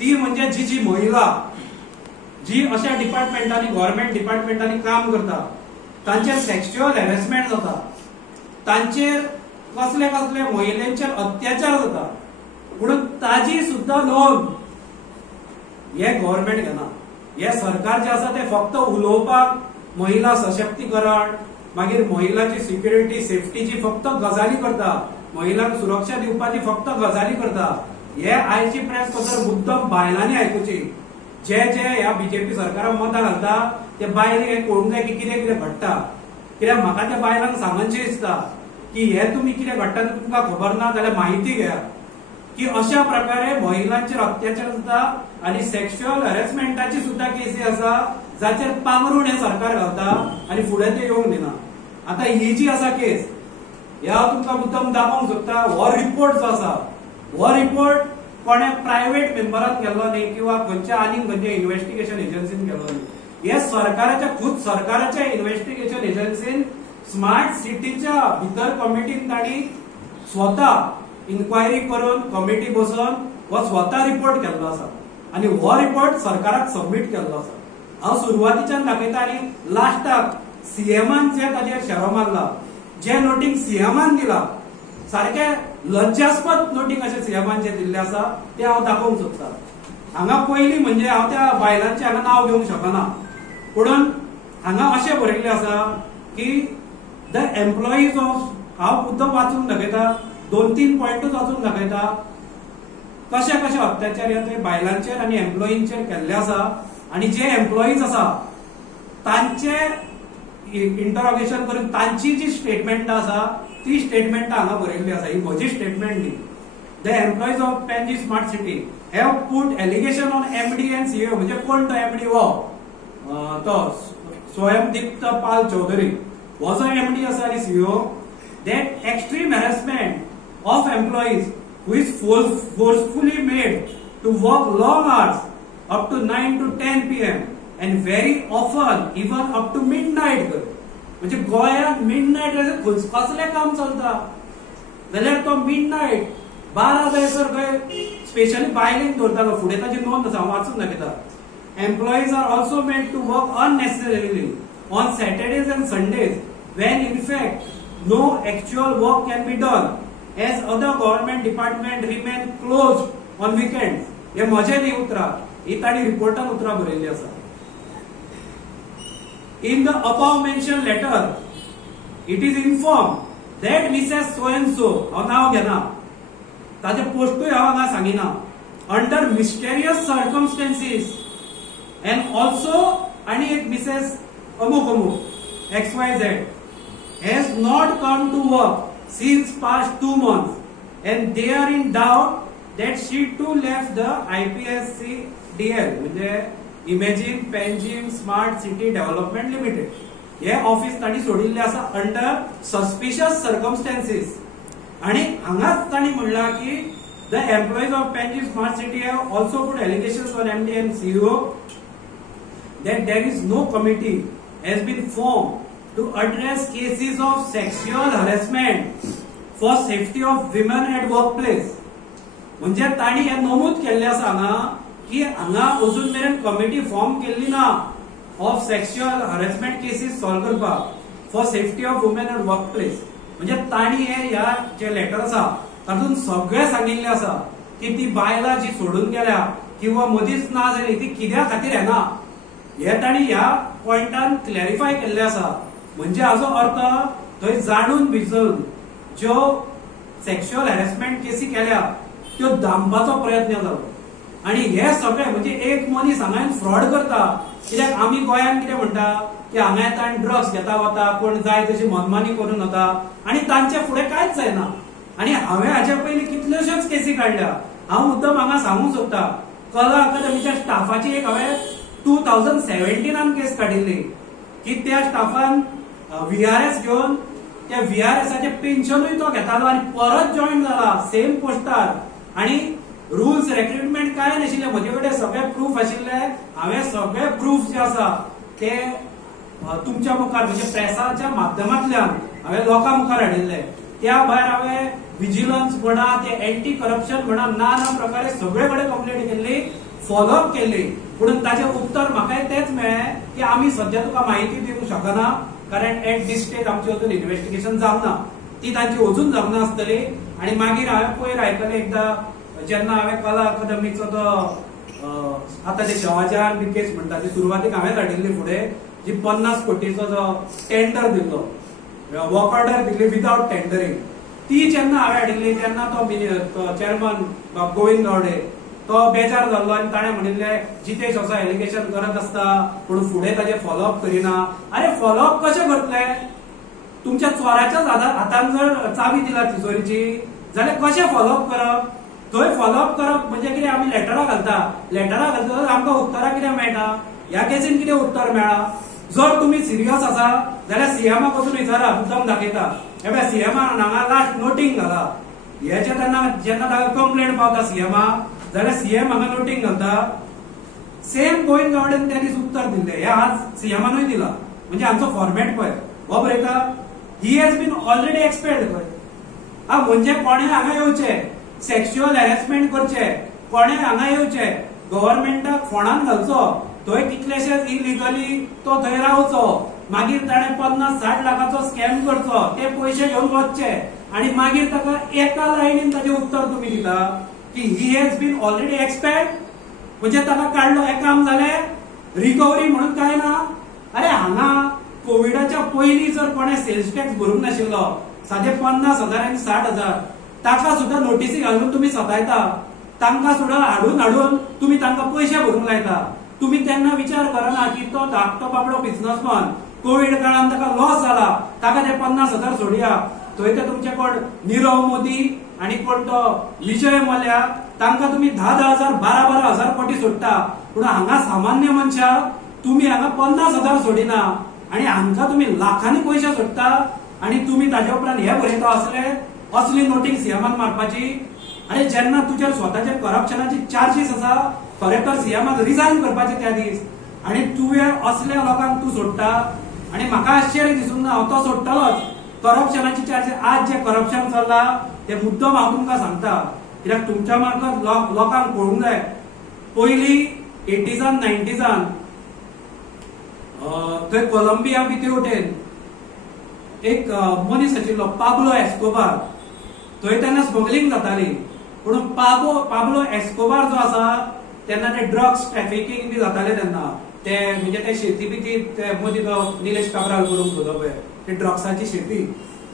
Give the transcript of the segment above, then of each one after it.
ती म्हणजे जी महिला जी अशा डिपार्टमेंटांनी गव्हर्नमेंट डिपार्टमेंटांनी काम करता तांचेर सेक्शुअल हॅरेसमेंट जाता, तांचेर कसले कसले महिलांचेर अत्याचार जाता, म्हणून ताजी सुद्धा नोंद हे गव्हर्नमेंट घेना. हे सरकार जे आसा ते फक्त उलोवपाक महिला सशक्तीकरण मागीर महिलाची सिक्युरिटी सेफ्टीची फक्त गजाली करता, महिलांक सुरक्षा दिवपाची फक्त गजाली करता. हे आयची प्रेस पत्र मुद्दम बायलांनी आयकुची. जे जे ह्या बीजेपी सरकाराक मतां घालता ते बायले हे कळूंक जाय की कितें कितें घडटा. कित्याक म्हाका त्या बायलांक सांगनशें दिसता की हे तुमी कितें घडटा तें तुमकां खबर ना जाल्यार म्हायती घेया की अशा प्रकारे महिलांचेर अत्याचार जाता आणि सेक्शुअल हॅरेसमेंटाची सुद्धा केसी आसा जाचेर पांगरूण हे सरकार घालता आणि फुडें ते येवंक दिना. आता ही जी आसा केस हे हांव तुमकां मुद्दम दाखोवंक सोदता. हो रिपोर्ट जो आसा हो रिपोर्ट कोणे प्रायव्हेट मेंबरान केल्लो न्ही किंवा खंयच्या आनीक खंयच्या इन्व्हेस्टिगेशन एजन्सीन केल्लो न्ही. हे सरकाराच्या खुद सरकाराच्या इन्व्हेस्टिगेशन एजन्सीन स्मार्ट सिटीच्या भितर कमिटीन तांणी स्वता इन्क्वायरी करून कमिटी बसोवन हो स्वता रिपोर्ट केल्लो आसा आणि हो रिपोर्ट सरकाराक सबमिट केल्लो आसा. हांव सुरवातीच्यान दाखयता आनी लास्टाक सीएमान जे ताचेर शेरो मारला, जे नोटींग सीएमान दिला, सारखे लज्जास्पद नोटींग अशें सीएमान जे दिल्ले आसा ते हांव दाखोवंक सोदता. हांगा पयलीं म्हणजे हांव त्या बायलांचें हांगा नांव घेवंक शकना, पूण हांगा अशें बरयल्लें आसा की द एम्प्लॉईज ऑफ, हांव मुद्दम वाचून दाखयता, 2-3 पॉयंटूच वाचून दाखयता कशे कशे अत्याचार हे बायलांचेर आनी एम्प्लॉईंचेर केल्ले आसा. आणि जे एम्प्लॉईज आसा तांचे इंटरोगेशन करून तांची जी स्टेटमेंट आसा ती स्टेटमेंट हांगा बरयल्ली आसा. ही म्हजी स्टेटमेंट न्ही. The employees of Panaji smart city have put allegation on MD and CEO, म्हणजे कोण तो एमडी हो तो स्वयंदीप्त पाल चौधरी हो जो एमडी आसा आनी CEO, that extreme harassment of employees who is forcefully made to work long hours up to 9 to 10 PM and very often even up to midnight. म्हणजे गोंयांत मिडनाईट कसले काम चलता जाल्यार तो मिडनाईट 12 जायसर खंय स्पेशली बायलेंक दवरतालो. फुडें ताची नोंद आसा, हांव वाचून दाखयता. Employees are also made to work unnecessarily on Saturdays and Sundays when in fact no actual work can be done as other government department remain closed on weekends. हे म्हजे न्ही उतरां, ही ताणी रिपोर्टान उतरां बरयल्ली आसा. In the above mentioned letter it is informed that Mrs. so and so, हांव नांव घेना, ताचे पोस्टूय हांव हांगा सांगिना, under mysterious circumstances and also आनी एक मिसेस अमूक अमूक XYZ has not come to work since past 2 months and they are in doubt that she too left the IPSCDL, म्हणजे imagine Panjim smart city development limited हे office ताणी सोडिल्ले आसा under suspicious सर्कमस्टेन्सीस. आणि हांगाच ताणी म्हणला की the employees of Panjim smart city have also put allegations on MD and CEO that there is no committee has been formed to address cases of sexual harassment for safety of women at workplace. म्हणजे ताणी हे नमूद केल्ले आसा हांगा की हांगा अजून मेरेन कमिटी फॉर्म केल्ली ना of sexual harassment cases solve करपाक for safety of women at workplace. म्हणजे ताणी हे ह्या जे लेटर आसा तातूंत सगळे सांगिल्ले आसा की ती बायलां जी सोडून गेल्या किंवा मदींच ना जाली ती कित्या खातीर येना हे ताणी ह्या पॉइंटान क्लॅरिफाय केल्ले आसा. म्हणजे हाजो अर्थ थंय जाणून भिजून ज्यो सेक्शुअल हॅरेसमेंट केसी केल्या त्यो दांबाचो प्रयत्न जालो. आणि हे सगळे म्हणजे एक मनीस हांगा फ्रॉड करता. कित्याक आमी गोंयांत कितें म्हणटा की हांगा येता आनी ड्रग्स घेता वता, कोण जाय तशी मनमानी करून वता आणि तांचे फुडें कांयच जायना. आणि हांवें हाचे पयलीं कितल्योश्योच केसी काडल्या. हांव मुद्दम हांगा सांगूंक सोदता, कला अकादमीच्या स्टाफाची एक हांवें 2017 केस काडिल्ली की त्या स्टाफान VRS घेवन त्या VRSचे पेन्शनूय तो घेतालो आणि परत जॉईन जाला सेम पोस्टार. आणि रूल्स रिक्रुटमेंट काय नाशिल्ले, म्हजे कडेन सगळे प्रूफ आशिल्ले. हांवें सगळे प्रूफ जे आसा ते तुमच्या मुखार म्हणजे प्रेसाच्या माध्यमांतल्यान हांवें लोकां मुखार हाडिल्ले. त्या भायर हांवें विजिलन्स म्हणा ते एंटी करप्शन म्हणा नाना प्रकारे सगळे कडेन कंप्लेंट केल्ली फॉलोअप केले पण ताचे उत्तर म्हाका तेच मेळ्ळें की आमी सध्या तुका म्हायती दिवंक शकना कारण एट दिस स्टेज आमची अजून इन्व्हेस्टिगेशन जावना ती तांची अजून जावना आसतली आणि मागीर हांवें पयर आयकलें एकदां जेन्ना हांवें कला अकादमीचो तो आता ते शवाजान बी केस म्हणटा ती सुरवातीक हांवें धाडिल्ली फुडें जी 50 कोटीचो जो टेंडर दिल्लो work order Delhi without tendering ती जेन्ना हांवें हाडिल्ली तेन्ना तो चेअरमन गोविंद गावडे तो बेजार जाल्लो आनी ताणें म्हणिल्लें जितेश असो एलिगेशन करत आसता पूण फुडें ताजे फॉलोअप करिना अरे फॉलोअप कशें करतले तुमच्या चोराच्याच हातान जर चावी दिला तिजोरीची जाल्यार कशें फॉलोअप करप थंय फॉलोअप करप म्हणजे कितें आमी लेटरां घालता आमकां उत्तरां कितें मेळटा ह्या केसीन कितें उत्तर मेळ्ळा जर तुमी सिरियस आसा जाल्यार सीएमाक वचून विचारा मुद्दम दाखयता हे पळय सीएमान हांगा लास्ट नोटींग घाला हेचे जेन्ना ताका कंप्लेंट पावता सीएमाक जाल्यार सीएम हांगा नोटींग घालता सेम गोविंद गावडेन त्या दीस उत्तर दिल्लें हे आज सीएमानूय दिला म्हणजे हांचो फॉर्मेट पळय हो बरयता ही हॅज बीन ऑलरेडी एक्सपेल्ड पळय म्हणजे कोणें हांगा येवचें सेक्शुअल हॅरेसमेंट करचे कोणें हांगा येवचे गव्हर्नमेंटाक फोंडान घालचो थंय कितलेशेच इलिगली तो थंय रावचो मागीर ताणें 50-60 लाखाचो स्कॅम करचो ते पयशे घेवन वचचे आणि मागीर ताका एका लायनीन ताचें उत्तर तुमी दिता की ही हॅज बीन ऑलरेडी एक्सपेल्ड म्हणजे ताका काडलो एक काम जालें रिकवरी म्हणून काय ना अरे हांगा कोविडाच्या पयलीं जर कोणें सेल्स टॅक्स भरूंक नाशिल्लो सादे 50,000 आनी 60,000 ताका सुद्धा नोटीसी घालून तुम्ही सतायता तांकां सुद्धा हाडून तुम्ही तांकां पयशे भरूंक लायता तुम्ही त्यांना विचार करना की तो धाकटो बाबडो बिझनेसमॅन कोविड काळात ताका लॉस जाला ताका ते 50,000 सोडया थंय ते तुमचे कोण नीरव मोदी आणि कोण तो विजय मल्ल्या तांकां तुम्ही 10,000 12,000 कोटी सोडटा पूण हांगा सामान्य मनशाक तुम्ही हांगा 50,000 सोडिना आणि हांकां तुम्ही लाखांनी पयशे सोडटा आणि तुम्ही ताजे उपरांत हे बरयता असली नोटींग सीएमान मारपाची आणि जेन्ना तुझ्या स्वतःच्या करप्शनाची चार्जीस आसा खरें तर सीएमाक रिजायन करपाचे त्या दीस आणि तुवें असल्या लोकांक तू सोडटा आणि म्हाका आश्चर्य दिसूंक ना हांव तो सोडटलोच करप्शनाची चार्जीस आज जे करप्शन चल्ला ते मुद्दम हांव तुमकां सांगता कित्याक तुमच्या मार्फत लोकांक कळूंक जाय पयलीं 80s 90s थंय कोलंबिया बिथिवटेन एक मनीस आशिल्लो पाब्लो एस्कोबार थंय तेन्ना स्मगलिंग जाताली पूण पाब्लो एस्कोबार जो आसा तेन्ना ते ड्रग्स ट्रॅफिकिंग बी जाताले तेन्ना ते म्हणजे ते शेती बिती ते मदीं तो निलेश काब्राल करून सोदो पळय ते ड्रग्साची शेती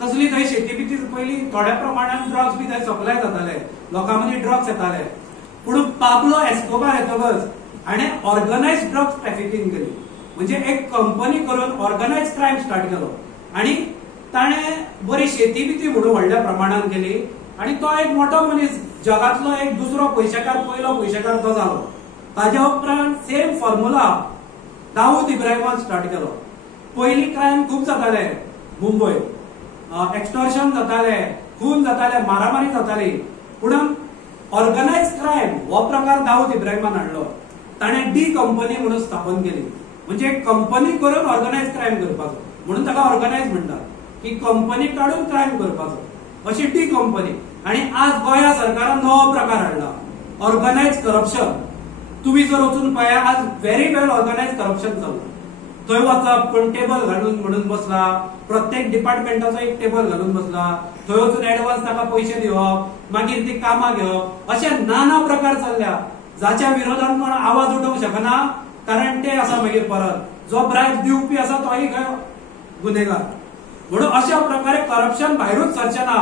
तसली थंय शेती बिती पयलीं थोड्या प्रमाणात ड्रग्स बी थंय सप्लाय जाताले लोकां मदीं ड्रग्स येताले पूण पाब्लो एस्कोबार येतकच हाणें ऑर्गनायज्ड ड्रग्स ट्रॅफिकिंग केली म्हणजे एक कंपनी करून ऑर्गनायज्ड क्रायम स्टार्ट केलो आणि ताणें बरी शेती बिती म्हणून व्हडल्या प्रमाणात केली आणि तो एक मोठो मनीस जगातलो एक दुसरो पयशेकार पयलो पयशेकार तो जालो ताज्या उपरांत सेम फॉर्म्युला दाऊद इब्राहिमान स्टार्ट केलो पयलीं क्रायम खूब जाताले मुंबय एक्सटॉर्शन जाताले खून जाताले मारामारी जाताली पूण ऑर्गनायज्ड क्रायम हो प्रकार दाऊद इब्राहिमान हाडलो ताणें डी कंपनी म्हणून स्थापन केली म्हणजे कंपनी करून ऑर्गनायज्ड क्रायम करपाचो म्हणून ताका ऑर्गनायज म्हणटात की कंपनी काढून क्रायम करपाचो अशी डी कंपनी आणि आज गोंया सरकारान नवो प्रकार हाडला ऑर्गनायज करप्शन तुम्ही जर वचून पळया आज व्हेरी वेल ऑर्गनायज करप्शन चल्ला थंय वचप कोण टेबल घालून म्हणून बसला प्रत्येक डिपार्टमेंटाचो एक टेबल घालून बसला थंय वचून एडवान्स ताका पयशे दिवप मागीर ती कामां घेवप अशे नाना प्रकार चल्ल्या जाच्या विरोधात कोण आवाज उठोवंक शकना कारण ते आसा मागीर परत जो ब्रायब दिवपी आसा तोही गुन्हेगार म्हणून अशा प्रकारे करप्शन भायरूच सरचें ना